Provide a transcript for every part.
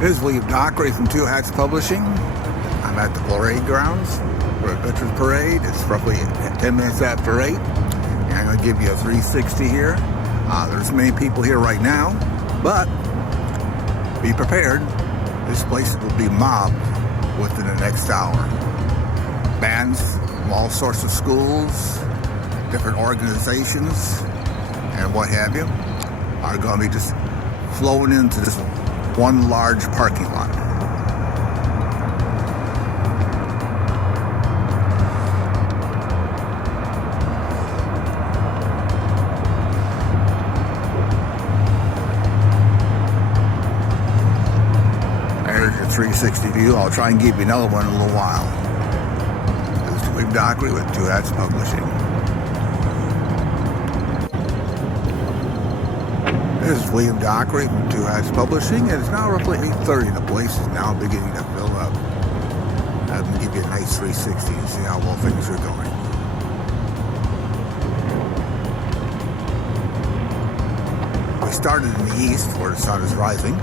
This is William Dockery from Two Hats Publishing. I'm at the parade grounds for a Veterans Parade. It's roughly 10 minutes after 8. And I'm going to give you a 360 here. There's many people here right now, but be prepared. This place will be mobbed within the next hour. Bands from all sorts of schools, different organizations, and what have you, are going to be just flowing into this one large parking lot. There's your 360 view. I'll try and give you another one in a little while. This is William Dockery with Two Hats Publishing. This is William Dockery from Two Hats Publishing, and it's now roughly 8:30, and the place is now beginning to fill up. I'm going to give you a nice 360 and see how well things are going. We started in the east where the sun is rising.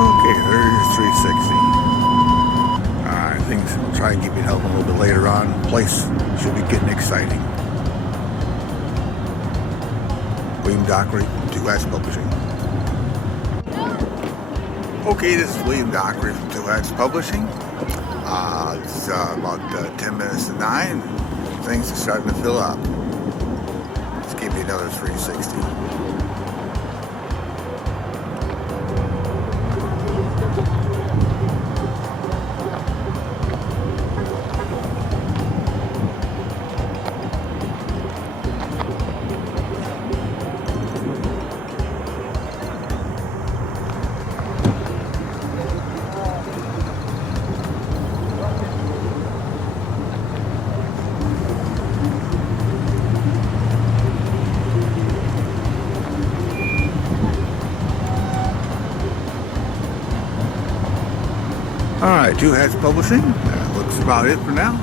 Okay, there's your 360. Things will try and give you help a little bit later on. The place should be getting exciting. William Dockery, Two Hats Publishing. Okay, this is William Dockery from Two Hats Publishing. It's about 10 minutes to 9. Things are starting to fill up. Let's give you another 360. All right, Two Hats Publishing. That looks about it for now.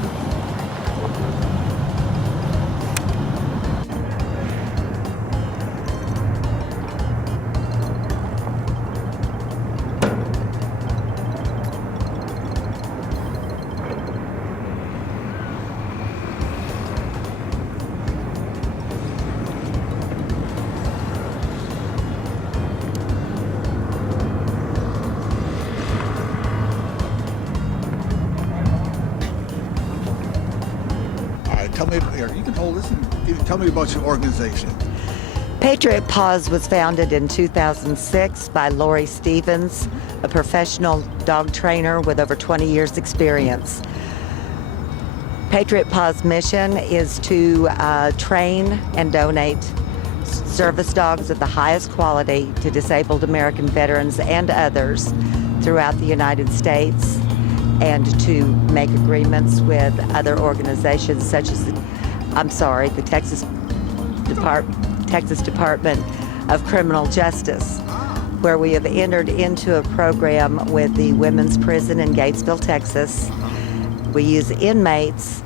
Tell me, here, you can hold this and tell me about your organization. Patriot Paws was founded in 2006 by Lori Stevens, a professional dog trainer with over 20 years experience. Patriot Paws' mission is to train and donate service dogs of the highest quality to disabled American veterans and others throughout the United States, and to make agreements with other organizations such as the Texas Department of Criminal Justice, where we have entered into a program with the Women's Prison in Gatesville, Texas. We use inmates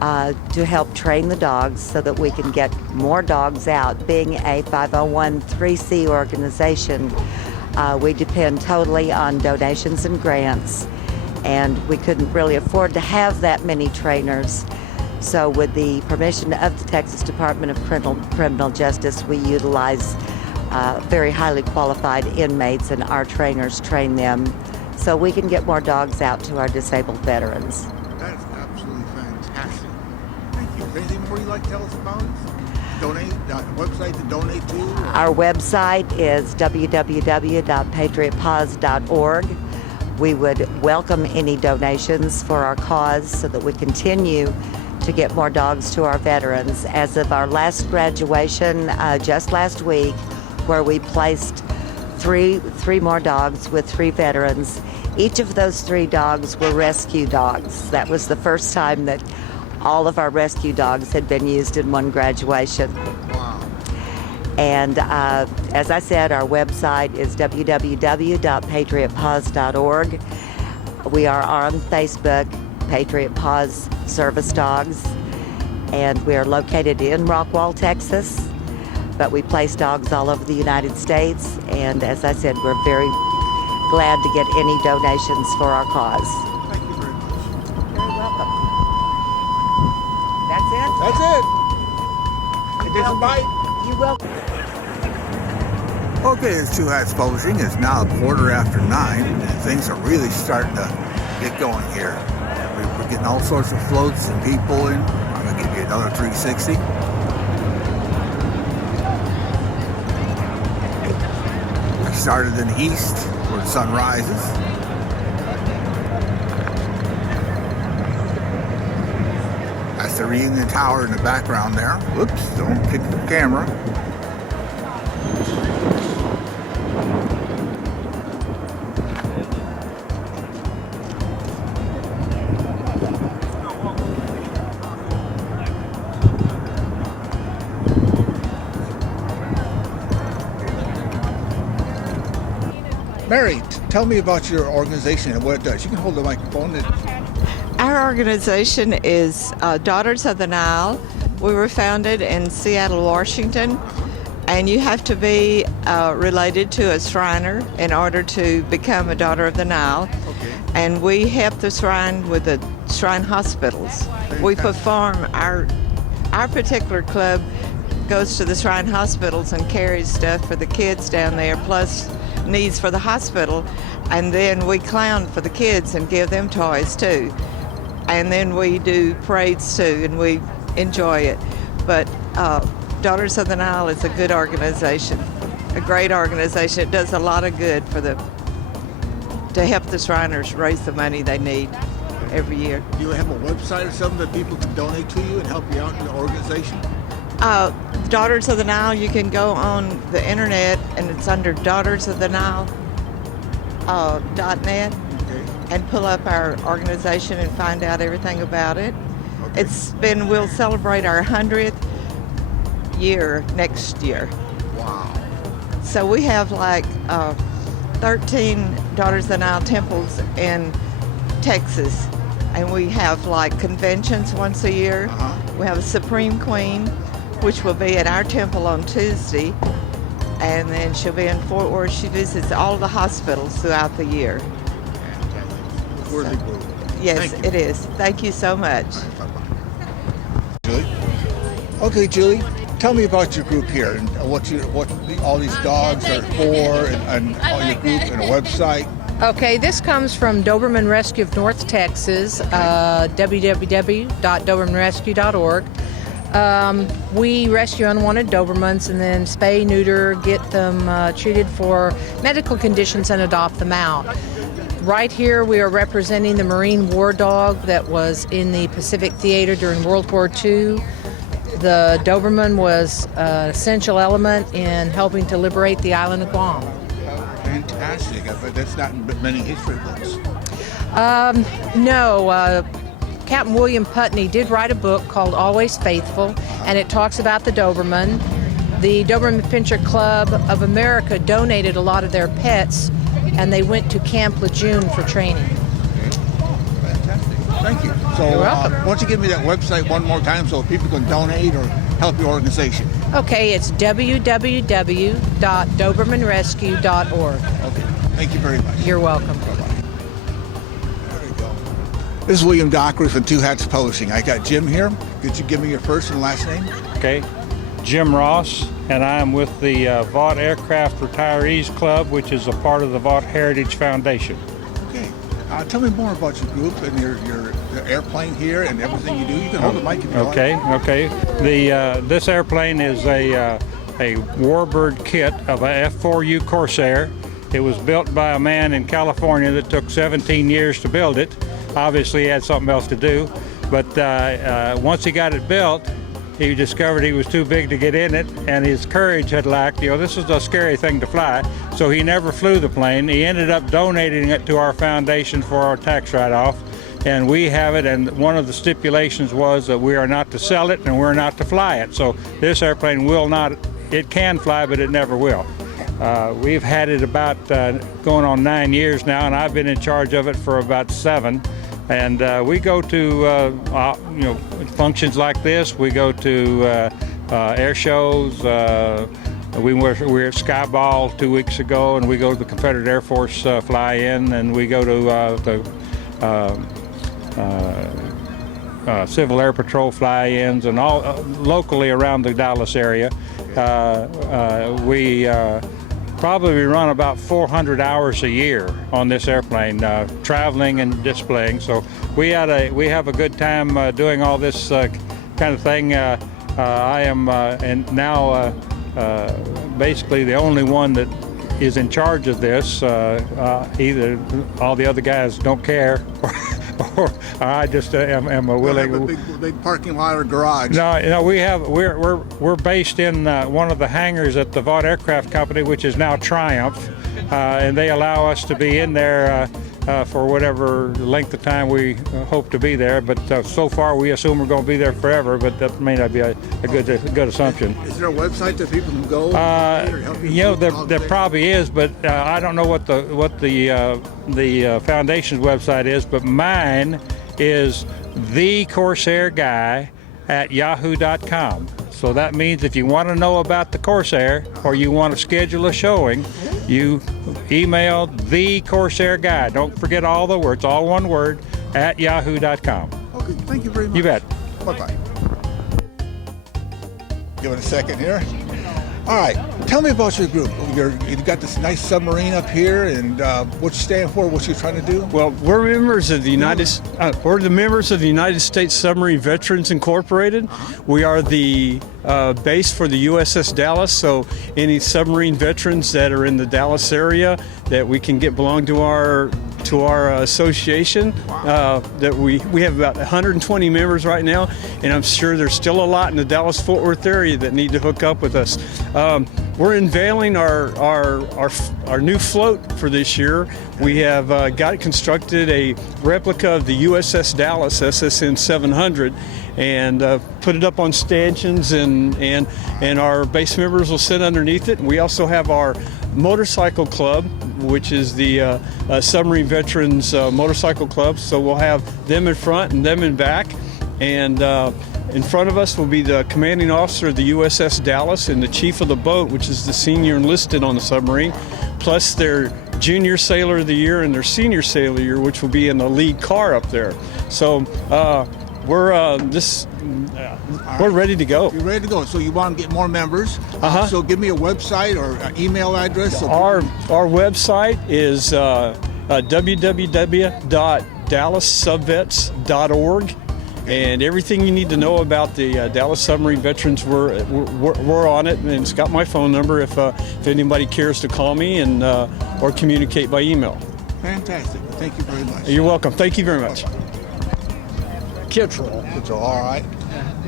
to help train the dogs so that we can get more dogs out. Being a 501(c)(3) organization, we depend totally on donations and grants, and we couldn't really afford to have that many trainers. So with the permission of the Texas Department of Criminal Justice, we utilize very highly qualified inmates, and our trainers train them so we can get more dogs out to our disabled veterans. That's absolutely fantastic. Thank you. Is there anything more you'd like to tell us about? Donate, website to donate to? Our website is www.patriotpaws.org. We would welcome any donations for our cause so that we continue to get more dogs to our veterans. As of our last graduation just last week, where we placed three more dogs with 3 veterans, each of those 3 dogs were rescue dogs. That was the first time that all of our rescue dogs had been used in one graduation. Wow. And as I said, our website is www.patriotpaws.org. We are on Facebook, Patriot Paws Service Dogs, and we are located in Rockwall, Texas, but we place dogs all over the United States, and as I said, we're very glad to get any donations for our cause. Thank you very much. Very welcome. That's it? That's it. It doesn't bite. You will. Okay, it's Two Hats Publishing. It's now 9:15, and things are really starting to get going here. We're getting all sorts of floats and people in. I'm going to give you another 360. We started in the east where the sun rises. That's the Reunion Tower in the background there. Whoops, don't kick the camera. Mary, tell me about your organization and what it does. You can hold the microphone. Our organization is Daughters of the Nile. We were founded in Seattle, Washington, and you have to be related to a Shriner in order to become a Daughter of the Nile. Okay. And we help the Shrine with the Shrine hospitals. We perform, our particular club goes to the Shrine hospitals and carries stuff for the kids down there, plus needs for the hospital, and then we clown for the kids and give them toys too. And then we do parades too, and we enjoy it. But Daughters of the Nile is a good organization, a great organization. It does a lot of good to help the Shriners raise the money they need every year. Do you have a website or something that people can donate to you and help you out in the organization? Daughters of the Nile, you can go on the internet, and it's under daughtersoftheNile.net. Okay. And pull up our organization and find out everything about it. Okay. We'll celebrate our 100th year next year. Wow. So we have like 13 Daughters of the Nile temples in Texas, and we have like conventions once a year. Uh-huh. We have a Supreme Queen, which will be at our temple on Tuesday, and then she'll be in Fort Worth. She visits all the hospitals throughout the year. Worthy group. Yes, Thank you. it is. Thank you so much. Bye-bye. Julie? Okay, Julie, tell me about your group here and what all these dogs are for and all your group and a website. Okay, this comes from Doberman Rescue of North Texas, www.dobermanrescue.org. We rescue unwanted Dobermans and then spay, neuter, get them treated for medical conditions and adopt them out. Right here we are representing the Marine War Dog that was in the Pacific Theater during World War II. The Doberman was an essential element in helping to liberate the island of Guam. Fantastic. I bet that's not in many history books. No, Captain William Putney did write a book called Always Faithful, and it talks about the Doberman. The Doberman Pinscher Club of America donated a lot of their pets, and they went to Camp Lejeune for training. Okay. Fantastic. Thank you. So, You're welcome. why don't you give me that website one more time so people can donate or help your organization? Okay, it's www.dobermanrescue.org. Okay. Thank you very much. You're welcome. Bye-bye. There we go. This is William Dockery from Two Hats Publishing. I got Jim here. Could you give me your first and last name? Okay, Jim Ross, and I am with the Vought Aircraft Retirees Club, which is a part of the Vought Heritage Foundation. Okay. Tell me more about your group and your airplane here and everything you do. You can hold the mic if you Okay. This airplane is a Warbird kit of a F-4U Corsair. It was built by a man in California that took 17 years to build it. Obviously, he had something else to do, but once he got it built, he discovered he was too big to get in it, and his courage had lacked. This is a scary thing to fly, so he never flew the plane. He ended up donating it to our foundation for our tax write-off. and we have it, and one of the stipulations was that we are not to sell it and we're not to fly it. So this airplane will not, it can fly, but it never will. We've had it about going on 9 years now, and I've been in charge of it for about 7. And we go to functions like this. We go to air shows. We were at Skyball 2 weeks ago, and we go to the Confederate Air Force fly-in, and we go to the Civil Air Patrol fly-ins, and all locally around the Dallas area. We probably run about 400 hours a year on this airplane, traveling and displaying. So we have a good time doing all this kind of thing. I am and now basically the only one that is in charge of this. Either all the other guys don't care, or I just am a willing. You have a big parking lot or garage. No, we're based in one of the hangars at the Vought Aircraft Company, which is now Triumph, and they allow us to be in there for whatever length of time we hope to be there. But so far, we assume we're going to be there forever. But that may not be a good assumption. Is there a website that people can go? There probably is, but I don't know what the foundation's website is. But mine is thecorsairguy@yahoo.com. So that means if you want to know about the Corsair or you want to schedule a showing, you email the Corsair Guy. Don't forget all the words, all one word, @yahoo.com. Okay, thank you very much. You bet. Bye-bye. Give it a second here. All right, tell me about your group. You've got this nice submarine up here, and what you stand for, what you're trying to do? Well, we're members of the we're the members of the United States Submarine Veterans Incorporated. We are the base for the USS Dallas, so any submarine veterans that are in the Dallas area that we can get belong to our association. That we have about 120 members right now, and I'm sure there's still a lot in the Dallas-Fort Worth area that need to hook up with us. We're unveiling our new float for this year. We have got constructed a replica of the USS Dallas SSN 700 and put it up on stanchions, and our base members will sit underneath it. And we also have our motorcycle club, which is the Submarine Veterans Motorcycle Club. So we'll have them in front and them in back. And in front of us will be the commanding officer of the USS Dallas and the chief of the boat, which is the senior enlisted on the submarine, plus their junior sailor of the year and their senior sailor of the year, which will be in the lead car up there. So we're ready to go. You're ready to go. So you want to get more members. So give me a website or an email address. Our website is www.dallassubvets.org. And everything you need to know about the Dallas Submarine Veterans, we're on it, and it's got my phone number if anybody cares to call me and or communicate by email. Fantastic. Thank you very much. You're welcome. Thank you very much. Kittrell. All right.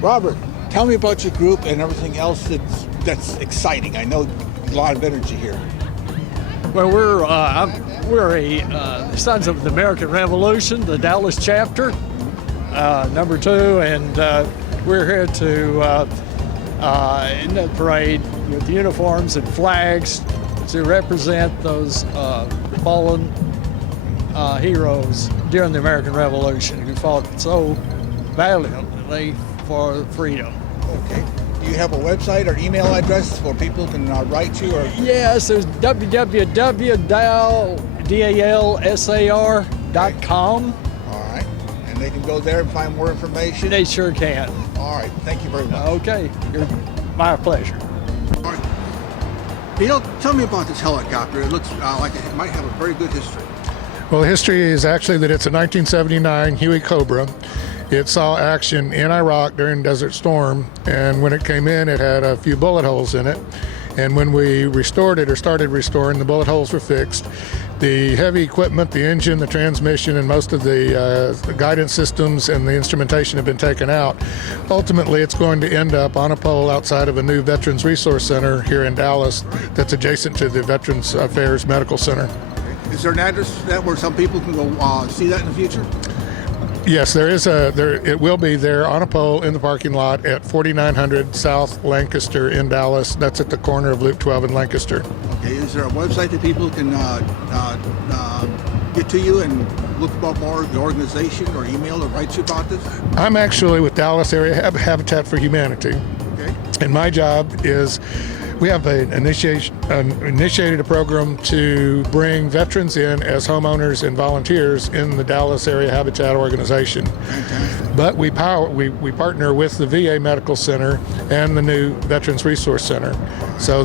Robert, tell me about your group and everything else that's exciting. I know a lot of energy here. Well, we're a Sons of the American Revolution, the Dallas chapter. Number 2, and we're here to in the parade with uniforms and flags to represent those fallen heroes during the American Revolution who fought so valiantly for freedom. Okay. Do you have a website or email address where people can write you? Or Yes, there's www.dalsar.com. They can go there and find more information? They sure can. All right. Thank you very much. Okay. My pleasure. All right. Bill, tell me about this helicopter. It looks like it might have a very good history. Well, the history is actually that it's a 1979 Huey Cobra. It saw action in Iraq during Desert Storm, and when it came in, it had a few bullet holes in it. And when we restored it or started restoring, the bullet holes were fixed. The heavy equipment, the engine, the transmission, and most of the guidance systems and the instrumentation have been taken out. Ultimately, it's going to end up on a pole outside of a new Veterans Resource Center here in Dallas that's adjacent to the Veterans Affairs Medical Center. Is there an address where some people can go see that in the future? Yes, there is it will be there on a pole in the parking lot at 4900 South Lancaster in Dallas. That's at the corner of Loop 12 in Lancaster. Okay, is there a website that people can get to you and look about more of the organization or email that writes you about this? I'm actually with Dallas Area Habitat for Humanity, Okay. and my job is we have initiated a program to bring veterans in as homeowners and volunteers in the Dallas Area Habitat organization. Fantastic. But we partner with the VA Medical Center and the new Veterans Resource Center. So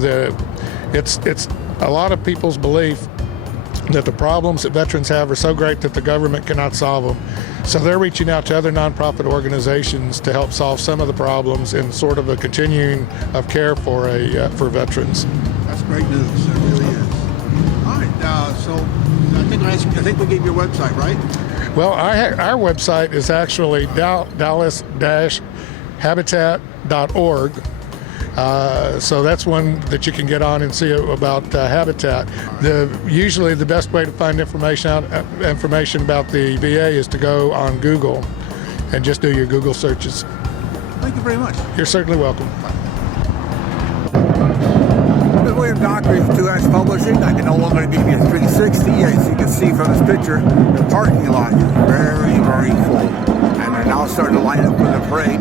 it's a lot of people's belief that the problems that veterans have are so great that the government cannot solve them. So they're reaching out to other nonprofit organizations to help solve some of the problems in sort of a continuing of care for veterans. That's great news. It really is. All right. So I think we gave your website, right? Well, our website is actually dallas-habitat.org. So that's one that you can get on and see about Habitat. Usually the best way to find information about the VA is to go on Google and just do your Google searches. Thank you very much. You're certainly welcome. This is William Dockery from 2X Publishing. I can no longer give you a 360. As you can see from this picture, the parking lot is very, very full. And they're now starting to line up for the parade.